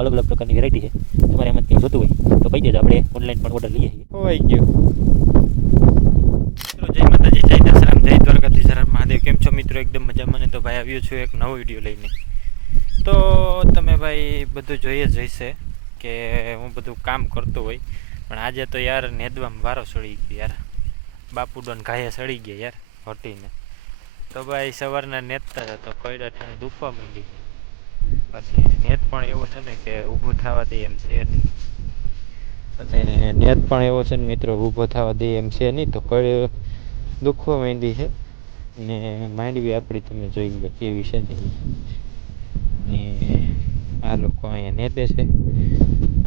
અલગ અલગ પ્રકારની વેરાયટી છે. તમારે એમાં કંઈ જોતું હોય તો કહી દેજો, આપણે ઓનલાઈન પણ ઓર્ડર લઈએ છીએ. હોવાઈ ગયો. મિત્રો જય માતાજી, જય દશરામ, જય દ્વારકાધીશ, હર હર મહાદેવ. કેમ છો મિત્રો? એકદમ મજામાં ને? તો ભાઈ આવ્યો છું એક નવો વિડીયો લઈને. તો તમે ભાઈ બધું જોઈએ જ હશે કે હું બધું કામ કરતો હોય, પણ આજે તો યાર નેદવામાં વારો સળી ગયો યાર. બાપુડોન ઘાયે સળી ગયા યાર હટીને. તો ભાઈ સવારના નેતતા હતા તો કઈડા ઠાણે દુખવા માંડી. પછી નેત પણ એવો છે ને કે ઊભું થવા દે એમ છે નહીં. અને નેત પણ એવો છે ને મિત્રો, ઊભો થવા દે એમ છે નહીં. તો કઈ દુખવા માંડી છે ને માંડવી આપણી તમે જોઈ લો કેવી છે ને. આ લોકો અહીંયા નેતે છે,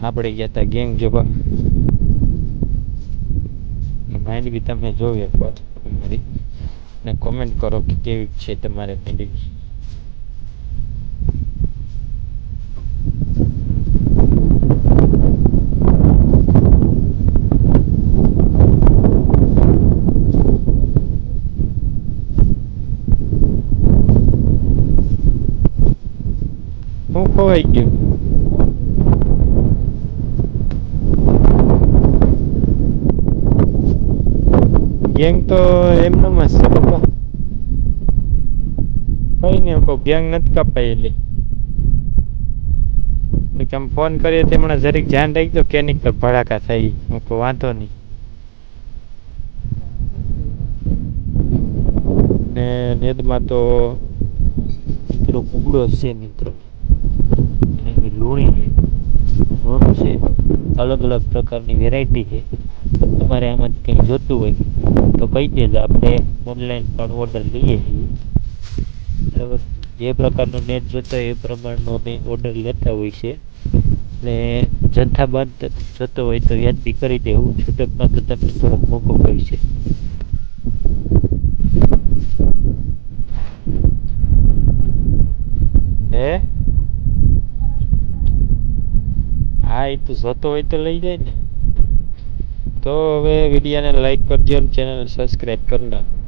આપણે ગયા હતા ગેંગ જોવા. માંડવી તમે જોઈ તમારી ને કોમેન્ટ કરો કે કેવી છે તમારે માંડવી. હું ખોવાઈ ગયું. ગેંગ તો એમનેમ જ છે પપ્પા. કઈ નહીં કહું, ગેંગ નથી કપાયેલી. તમે ફોન કરીએ તે હમણાં જરીક ધ્યાન રાખજો, કેનિક પર ભડાકા થાય. હું કહું વાંધો નહીં. ને નેદમાં તો મિત્રો કુકડો છે મિત્રો, લોણી છે, અલગ અલગ પ્રકારની વેરાયટી છે. તમારે આમાં કંઈ જોતું હોય તો કહી દેજો, આપણે ઓનલાઈન પણ ઓર્ડર લઈએ છીએ. બરાબર, જે પ્રકારનો નેટ જોતો હોય એ પ્રમાણનો અમે ઓર્ડર લેતા હોય છે. ને જથ્થાબંધ જોતો હોય તો વ્યાજબી કરી દેવું, છૂટકમાં તો તમને થોડોક મોંઘો પડશે. હે હા, એ તો જોતો હોય તો લઈ જાય ને. તો હવે વિડીયોને લાઈક કરજો અને ચેનલ સબસ્ક્રાઈબ કરી નાખો.